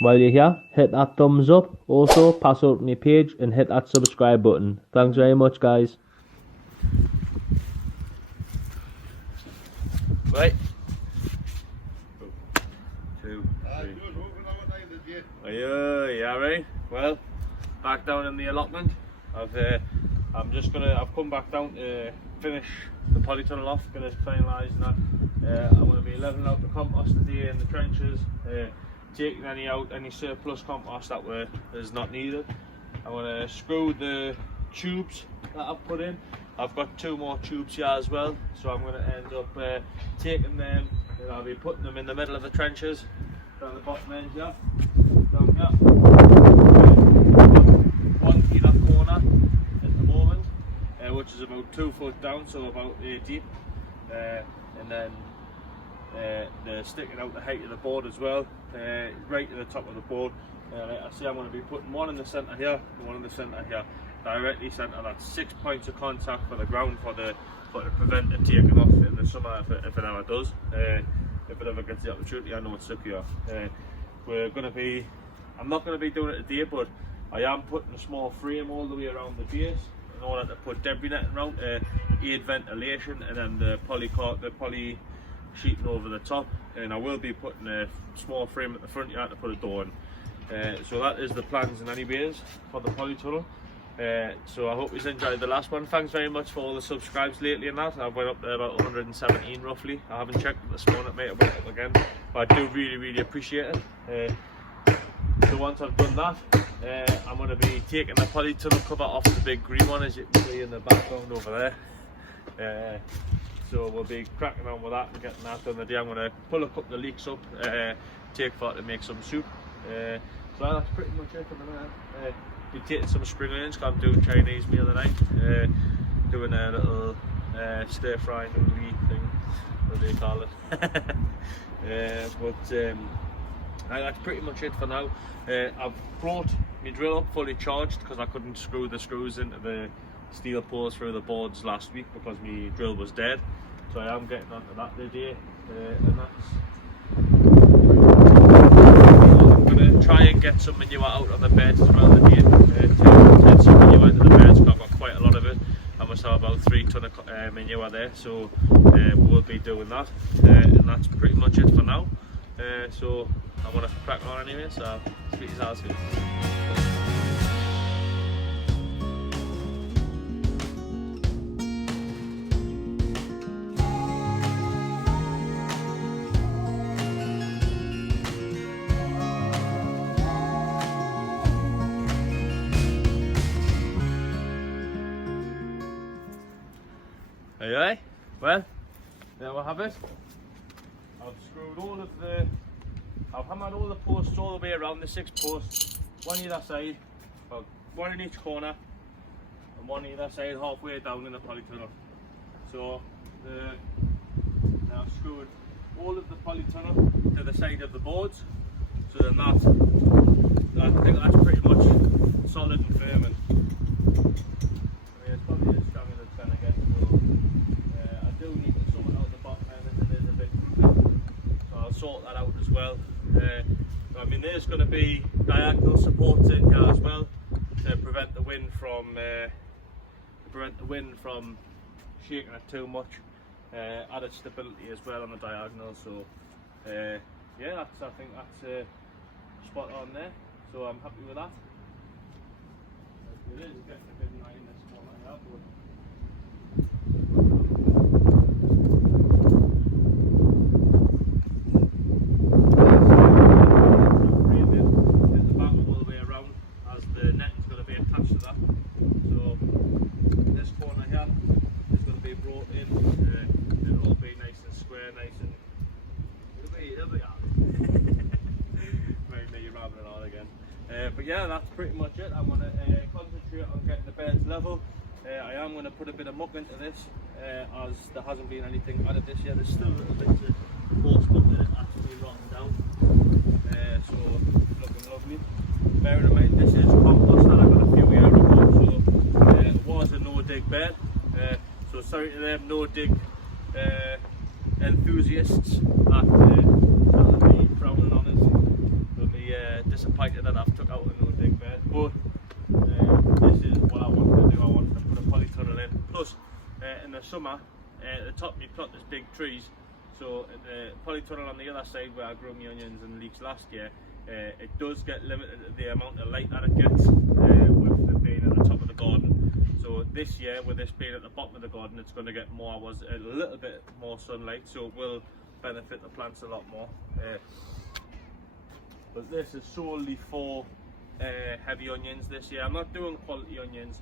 while you're here, hit that thumbs up. Also, pass out on your page and hit that subscribe button. Thanks very much, guys. Right. 2, 3. Yeah, right. Well, back down in the allotment. I've come back down to finish the polytunnel off. Gonna finalise that. I'm gonna be levelling out the compost today in the trenches. Taking any surplus compost that is not needed. I'm gonna screw the tubes that I've put in. I've got 2 more tubes here as well, so I'm going to end up taking them and I'll be putting them in the middle of the trenches, down the bottom end here, down here. One in that corner at the moment, which is about 2 foot down, so about 8 deep, and then they're sticking out the height of the board as well, right to the top of the board. Like I say, I'm going to be putting one in the centre here and one in the centre here. Directly centre, that's 6 points of contact for the ground to prevent it taking off in the summer if it ever does. If it ever gets the opportunity, I know it's secure. I'm not going to be doing it today, but I am putting a small frame all the way around the base in order to put debris netting around, aid ventilation, and then the poly sheeting over the top. And I will be putting a small frame at the front yard to put a door in. So that is the plans in any ways for the polytunnel. So I hope you enjoyed the last one. Thanks very much for all the subscribes lately and that. I've went up there about 117 roughly. I haven't checked it this morning, it might have went up again, but I do really appreciate it. So once I've done that, I'm going to be taking the polytunnel cover off the big green one, as you can see in the background over there. So we'll be cracking on with that and getting that done today. I'm going to pull a couple of leeks up, take for it to make some soup. So that's pretty much it for the minute. Be taking some spring onions, because I'm doing Chinese meal tonight. Doing a little stir fry noodle thing, what do you call it? That's pretty much it for now. I've brought my drill up fully charged because I couldn't screw the screws into the steel poles through the boards last week because my drill was dead. So I am getting onto that today, and that's. I'm going to try and get some manure out on the beds as well today. Take some manure into the beds because I've got quite a lot of it. I must have about 3 ton of manure there, so we'll be doing that. And that's pretty much it for now. So I'm going to crack on anyway, so speak to you guys soon. Anyway, well, there we have it. I've hammered all the posts all the way around, the 6 posts, one either side, well, one in each corner, and one either side halfway down in the polytunnel. So now I've screwed all of the polytunnel to the side of the boards, so then I think that's pretty much solid and firm. And it's probably as strong as it's going to get. So I do need to sort out the bottom end as it is a bit crooked, so I'll sort that out as well. I mean, there's going to be diagonal supports in here as well to prevent the wind from shaking it too much. Added stability as well on the diagonal. So yeah, I think that's spot on there. So I'm happy with that. It is getting a bit annoying this morning now, but but yeah, that's pretty much it. I'm going to concentrate on getting the beds level. I am going to put a bit of muck into this, as there hasn't been anything added this year. There's still a little bits of coarse stuff that actually rotten down. So looking lovely. Bearing in mind this is compost that I got a few years ago, so it was a no dig bed. So sorry to them no dig enthusiasts that will be frowning on us. But disappointed that I've took out a no dig bed, but this is what I wanted to do. I wanted to put a polytunnel in. Plus, in the summer, at the top of my plot there's big trees, so the polytunnel on the other side where I grew my onions and leeks last year, it does get limited to the amount of light that it gets with it being at the top of the garden. So this year, with this being at the bottom of the garden, it's going to get a little bit more sunlight, so it will benefit the plants a lot more. But this is solely for heavy onions this year. I'm not doing quality onions,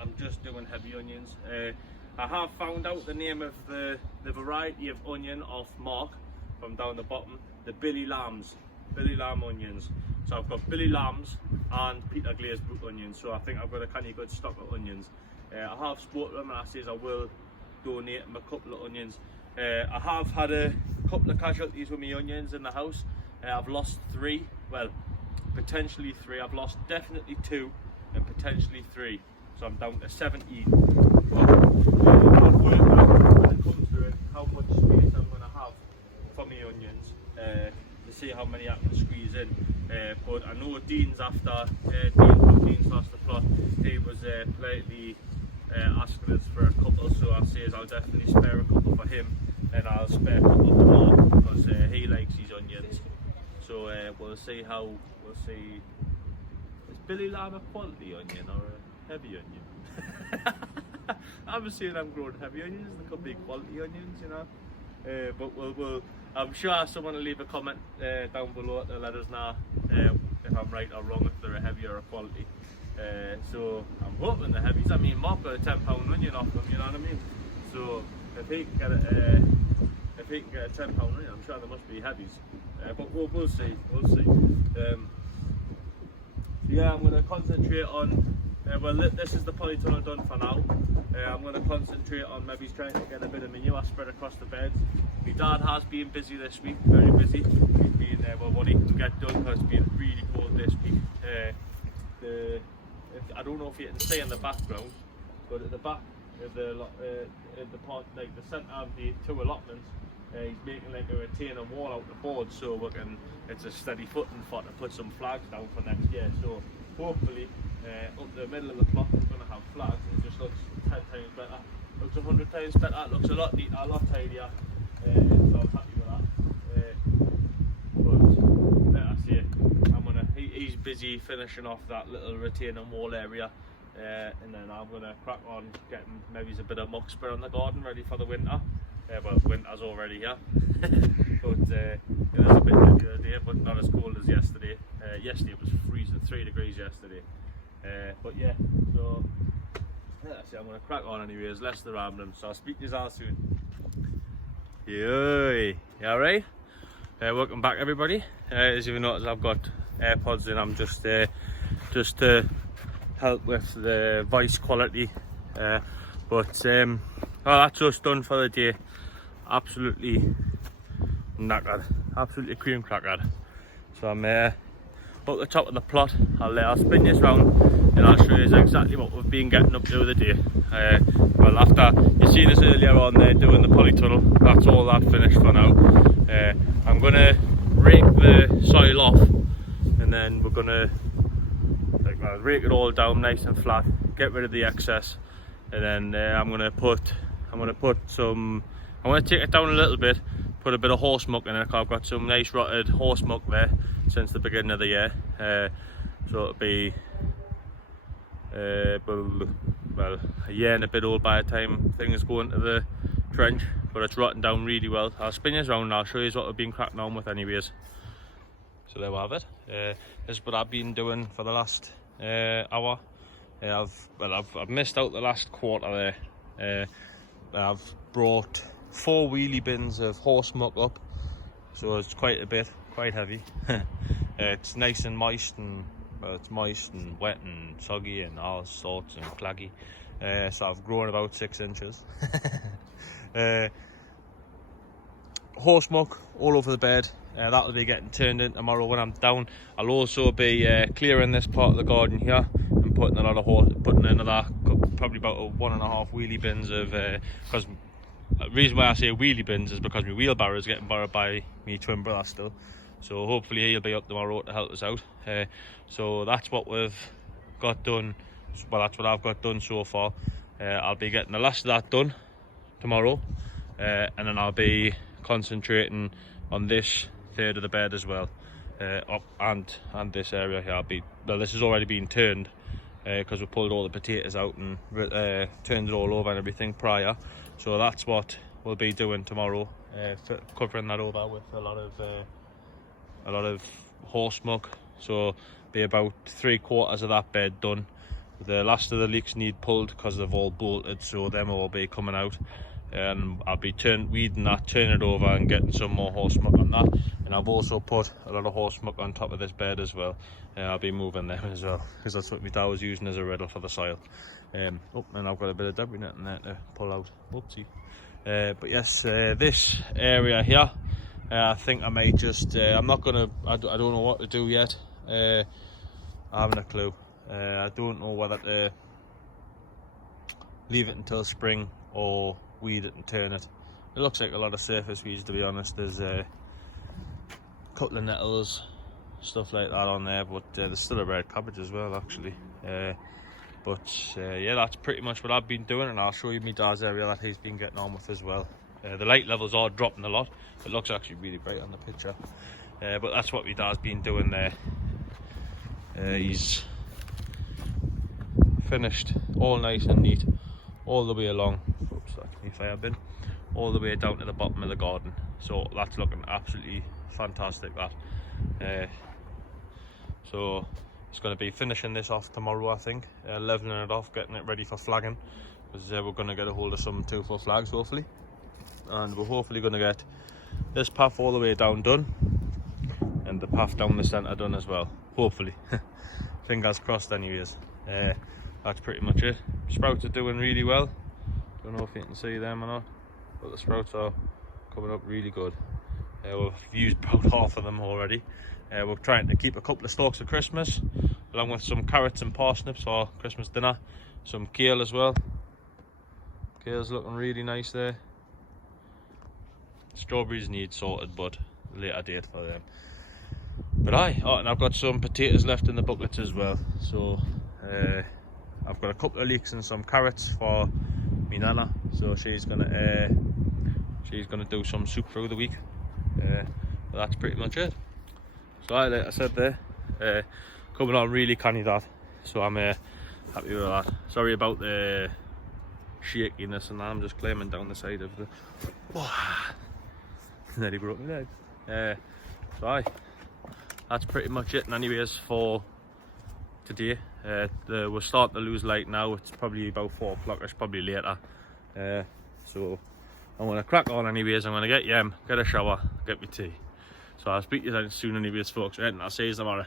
I'm just doing heavy onions. I have found out the name of the variety of onion off Mark from down the bottom, the Billy Lambs. Billy Lamb onions. So I've got Billy Lambs and Peter Glazed root onions, so I think I've got a kind of good stock of onions. I have spoken to them and I says I will donate them a couple of onions. I have had a couple of casualties with my onions in the house. I've lost 3, well, potentially 3. I've lost definitely 2 and potentially 3, so I'm down to 17. But I've worked out when it comes to it how much space I'm going to have for my onions to see how many I can squeeze in. But I know Dean's after Dean's lost the plot. He was politely asking us for a couple, so I says I'll definitely spare a couple for him, and I'll spare a couple for Mark because he likes his onions. So we'll see. Is Billy Lamb a quality onion or a heavy onion? I'm saying I'm growing heavy onions. They could be quality onions, you know. But we'll. I'm sure someone will leave a comment down below to let us know if I'm right or wrong, if they're a heavy or a quality. So I'm hoping the heavies. I mean, Mark got a £10 onion off them, you know what I mean? So if he can get a £10 onion, I'm sure there must be heavies. But we'll see. Yeah, I'm going to concentrate on. Well, this is the polytunnel done for now. I'm going to concentrate on maybe trying to get a bit of manure spread across the beds. My dad has been busy this week, very busy. He's been what he can get done because it's been really cold this week. I don't know if you can see in the background, but at the back of the part, like the centre of the 2 allotments, he's making like a retaining wall out the board, so it's a steady footing for to put some flags down for next year. So hopefully up the middle of the plot we're going to have flags. It just looks 10 times better, looks 100 times better, it looks a lot neater, a lot tidier. So I'm happy with that. But let us see. He's busy finishing off that little retaining wall area, and then I'm gonna crack on getting maybe a bit of muck spread on the garden ready for the winter. Well, winter's already here, but it was a bit heavy the other day, but not as cold as yesterday. Yesterday it was freezing, 3 degrees yesterday. But yeah, so let's see. I'm gonna crack on anyways. Less the rambling. So I'll speak to you all soon. Yay! You alright? Welcome back, everybody. As you notice, I've got AirPods in. I'm just to help with the voice quality. But that's us done for the day. Absolutely knackered. Absolutely cream crackered. So I'm up the top of the plot. I'll spin this round and I'll show you exactly what we've been getting up to the day. Well, after you seen us earlier on there doing the polytunnel, that's all that finished for now. I'm gonna rake the soil off, and then we're gonna rake it all down nice and flat, get rid of the excess, and then I'm gonna take it down a little bit, put a bit of horse muck in it. I've got some nice rotted horse muck there since the beginning of the year, so it'll be well, a year and a bit old by the time things go into the trench, but it's rotting down really well. I'll spin you around and I'll show you what we've been cracking on with anyways. So there we have it. This is what I've been doing for the last hour. I've missed out the last quarter there. I've brought 4 wheelie bins of horse muck up, so it's quite a bit, quite heavy. It's nice and moist, and it's moist and wet and soggy and all sorts and claggy. So I've grown about 6 inches. Horse muck all over the bed. That'll be getting turned in tomorrow when I'm down. I'll also be clearing this part of the garden here and putting another probably about 1.5 wheelie bins of because the reason why I say wheelie bins is because my wheelbarrow is getting borrowed by my twin brother still. so hopefully he'll be up tomorrow to help us out. So that's what we've got done. Well, that's what I've got done so far. I'll be getting the last of that done tomorrow, and then I'll be concentrating on this third of the bed as well, up and this area here. This has already been turned because we pulled all the potatoes out and turned it all over and everything prior. So that's what we'll be doing tomorrow, covering that over with a lot of horse muck. So be about 3/4 of that bed done. The last of the leaks need pulled because they've all bolted, so them will be coming out, and I'll be weeding that, turning it over and getting some more horse muck on that. And I've also put a lot of horse muck on top of this bed as well. I'll be moving them as well because that's what my dad was using as a riddle for the soil. And I've got a bit of debris net in there to pull out. Whoopsie. But yes, this area here, I think I may just I don't know what to do yet. I haven't a clue. I don't know whether to leave it until spring or weed it and turn it. It looks like a lot of surface weeds, to be honest. There's a couple of nettles, stuff like that on there, but there's still a red cabbage as well, actually. Yeah, that's pretty much what I've been doing, and I'll show you my dad's area that he's been getting on with as well. The light levels are dropping a lot. It looks actually really bright on the picture, but that's what my dad's been doing there. He's finished all nice and neat all the way along. Oops, that's my fire bin. All the way down to the bottom of the garden. So that's looking absolutely fantastic, that. So it's going to be finishing this off tomorrow, I think. Leveling it off, getting it ready for flagging, because we're going to get a hold of some 2-foot flags hopefully, and we're hopefully going to get this path all the way down done and the path down the centre done as well, hopefully. Fingers crossed anyways. That's pretty much it. Sprouts are doing really well. Don't know if you can see them or not, but the sprouts are coming up really good. We've used about half of them already. We're trying to keep a couple of stalks for Christmas, along with some carrots and parsnips for Christmas dinner. Some kale as well. Kale's looking really nice there. Strawberries need sorted, but later date for them. But and I've got some potatoes left in the buckets as well. So I've got a couple of leeks and some carrots for me nana. So she's gonna do some soup through the week. But that's pretty much it. So like I said there, coming on really canny, that. So I'm happy with that. Sorry about the shakiness and that. I'm just climbing down the side of the. Nearly broke my leg. So that's pretty much it. And anyways, for today, we're starting to lose light now. It's probably about 4 o'clock. It's probably later. So I'm gonna crack on anyways. I'm gonna get a shower, get my tea. So I'll speak to you soon anyways, folks. Right, and I'll see you tomorrow.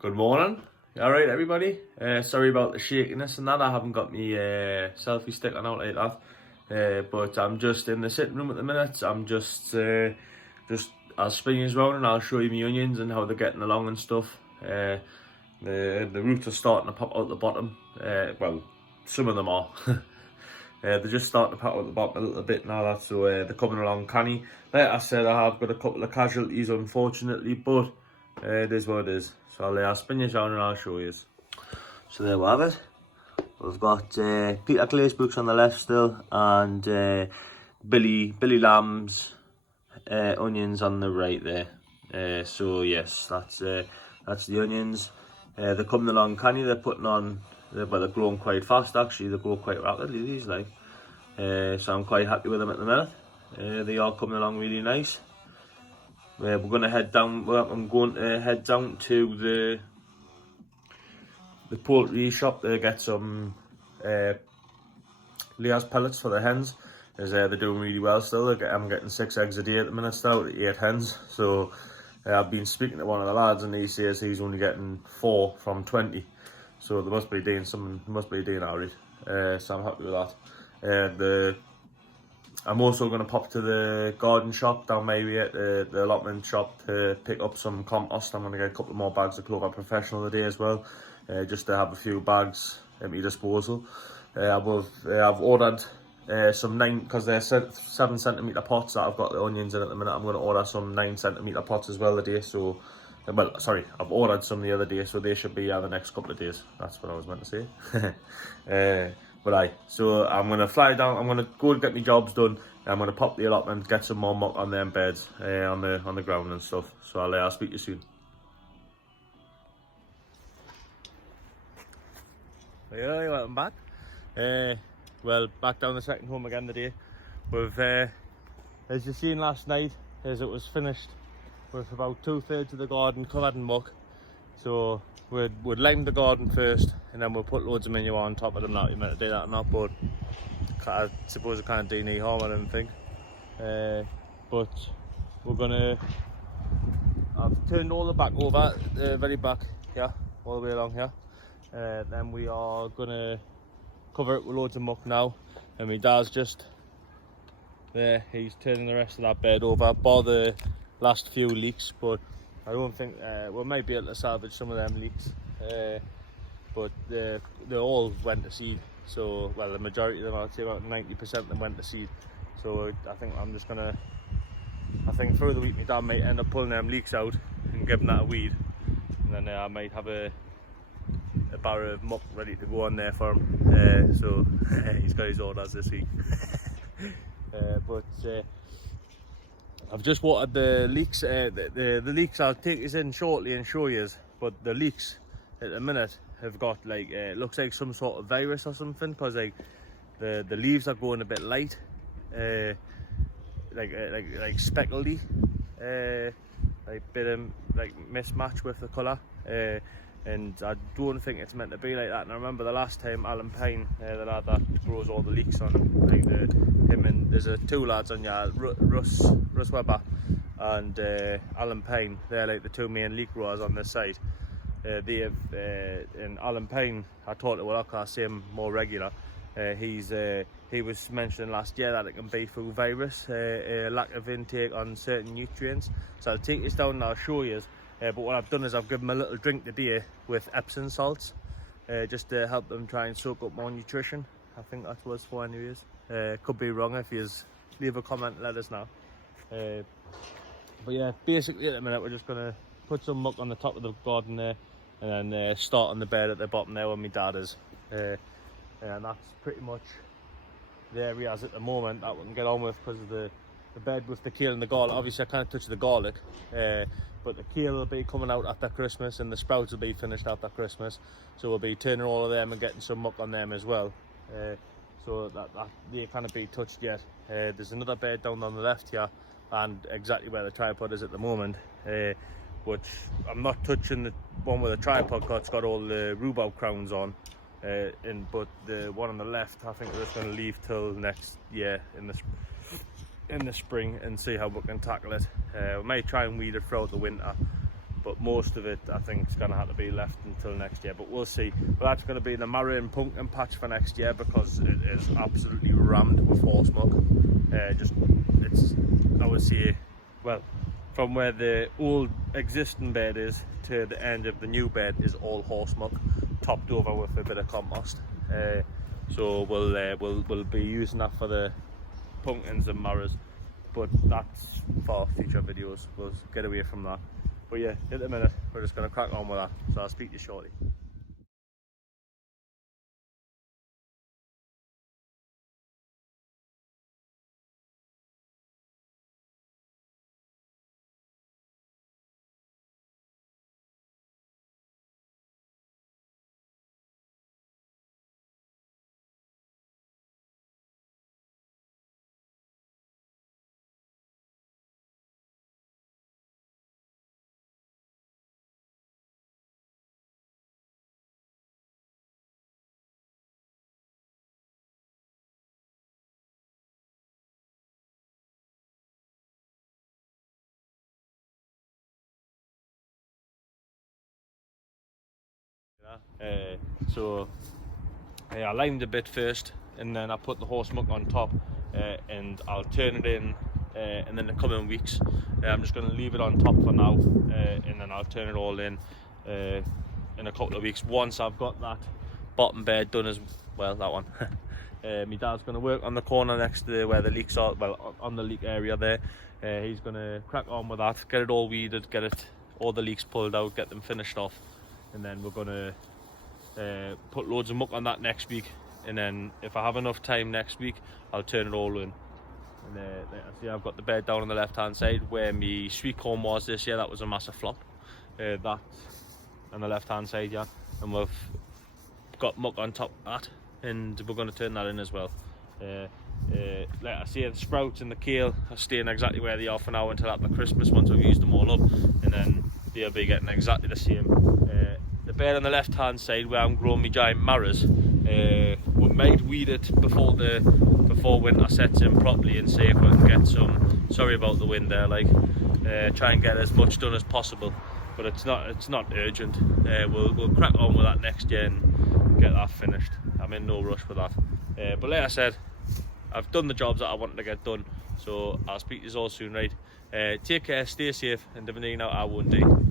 Good morning. Alright everybody, sorry about the shakiness and that. I haven't got my selfie stick on out like that, but I'm just in the sitting room at the minute. I'm just I'll spin you around and I'll show you my onions and how they're getting along and stuff. The roots are starting to pop out the bottom. Well, some of them are. They're just starting to pop out the bottom a little bit now, so they're coming along canny. Like I said, I have got a couple of casualties unfortunately, but it is what it is. So I'll spin you down and I'll show you. So there we have it. We've got Peter Glazebrook's on the left still, and Billy Lamb's onions on the right there. So yes, that's the onions. They're coming along canny. They're putting on, they're growing quite fast actually. They grow quite rapidly, these like. So I'm quite happy with them at the minute. They are coming along really nice. We're going to head down. I'm going to head down to the poultry shop to get some layers pellets for the hens, as they're doing really well still. I'm getting 6 eggs a day at the minute still, 8 hens. So I've been speaking to one of the lads, and he says he's only getting 4 from 20. So they must be doing something. Must be doing alright. So I'm happy with that. I'm also going to pop to the garden shop down maybe at the allotment shop to pick up some compost. I'm going to get a couple more bags of Clover Professional today as well, just to have a few bags at my disposal. I've ordered some 9, because they're 7cm pots that I've got the onions in at the minute. I'm going to order some 9cm pots as well today. So, well, sorry, I've ordered some the other day, so they should be the next couple of days. That's what I was meant to say. So I'm going to fly down. I'm going to go and get my jobs done. I'm going to pop the allotment, get some more muck on them beds, on the ground and stuff. So I'll speak to you soon. Yeah, welcome back. Well, back down the second home again today. We've, as you seen last night, as it was finished with about 2/3 of the garden covered in muck. So we'd lime the garden first, and then we'll put loads of manure on top of them. Now you meant to do that or not, but I suppose it can't do any harm, I don't think. But we're gonna. I've turned all the back over, very back here, all the way along here. Then we are gonna cover it with loads of muck now, and my dad's just there. He's turning the rest of that bed over, bar the last few leaks, but I don't think we might be able to salvage some of them leaks. But they all went to seed. So, well, the majority of them, I'd say about 90% of them went to seed. So I think I'm just gonna, I think through the week my dad might end up pulling them leaks out and giving that a weed, and then I might have a barrow of muck ready to go on there for him. So he's got his orders this week. But I've just watered the leeks. The leeks I'll take us in shortly and show you, but the leeks at the minute have got like it looks like some sort of virus or something, because like the leaves are going a bit light, like speckledy, like bit of like mismatch with the colour, and I don't think it's meant to be like that. And I remember the last time Alan Pine, the lad that grows all the leeks on, like him and there's two lads on here, Russ Webber and Alan Pine. They're like the two main leek growers on this side. They have, in Alan Pine, I talked to Willock, I see him more regular. He was mentioning last year that it can be through virus, lack of intake on certain nutrients. So I'll take this down and I'll show you. But what I've done is I've given them a little drink today with Epsom salts, just to help them try and soak up more nutrition. I think that's what it's for anyways. Could be wrong. If you leave a comment, let us know. But yeah, basically at the minute we're just going to put some muck on the top of the garden there, and then start on the bed at the bottom there where my dad is. And that's pretty much the area as at the moment that we can get on with, because of the bed with the kale and the garlic. Obviously I can't touch the garlic, but the kale will be coming out after Christmas, and the sprouts will be finished after Christmas, so we'll be turning all of them and getting some muck on them as well, so that they can't be touched yet. There's another bed down on the left here, and exactly where the tripod is at the moment, which I'm not touching. The one where the tripod cut's got all the rhubarb crowns on, but the one on the left I think we're just going to leave till next year in the spring and see how we can tackle it. We may try and weed it throughout the winter, but most of it I think is going to have to be left until next year, but we'll see. But that's going to be the marrow and pumpkin patch for next year, because it is absolutely rammed with horse muck. It's, I would say, well, from where the old existing bed is to the end of the new bed is all horse muck, topped over with a bit of compost. So we'll be using that for the pumpkins and marrows, but that's for future videos. We'll get away from that. But yeah, in a minute we're just going to crack on with that, so I'll speak to you shortly. So I limed a bit first, and then I put the horse muck on top, and I'll turn it in in the coming weeks. I'm just going to leave it on top for now, and then I'll turn it all in a couple of weeks once I've got that bottom bed done as well, that one My dad's going to work on the corner next to where the leaks are, well, on the leak area there. He's going to crack on with that, get it all weeded, all the leaks pulled out, get them finished off, and then we're going to put loads of muck on that next week. And then if I have enough time next week, I'll turn it all in. And like I see, I've got the bed down on the left hand side where my sweet corn was this year. That was a massive flop. That on the left hand side, yeah, and we've got muck on top of that, and we're going to turn that in as well. Like I see, the sprouts and the kale are staying exactly where they are for now until after Christmas, once we've used them all up, and then they'll be getting exactly the same. The bed on the left hand side where I'm growing my giant maras, we might weed it before winter sets in properly and see if we can get some, sorry about the wind there, like try and get as much done as possible, but it's not urgent. We'll crack on with that next year and get that finished. I'm in no rush with that, but like I said, I've done the jobs that I wanted to get done, so I'll speak to you all soon, right? Take care, stay safe, and everything out I won't do.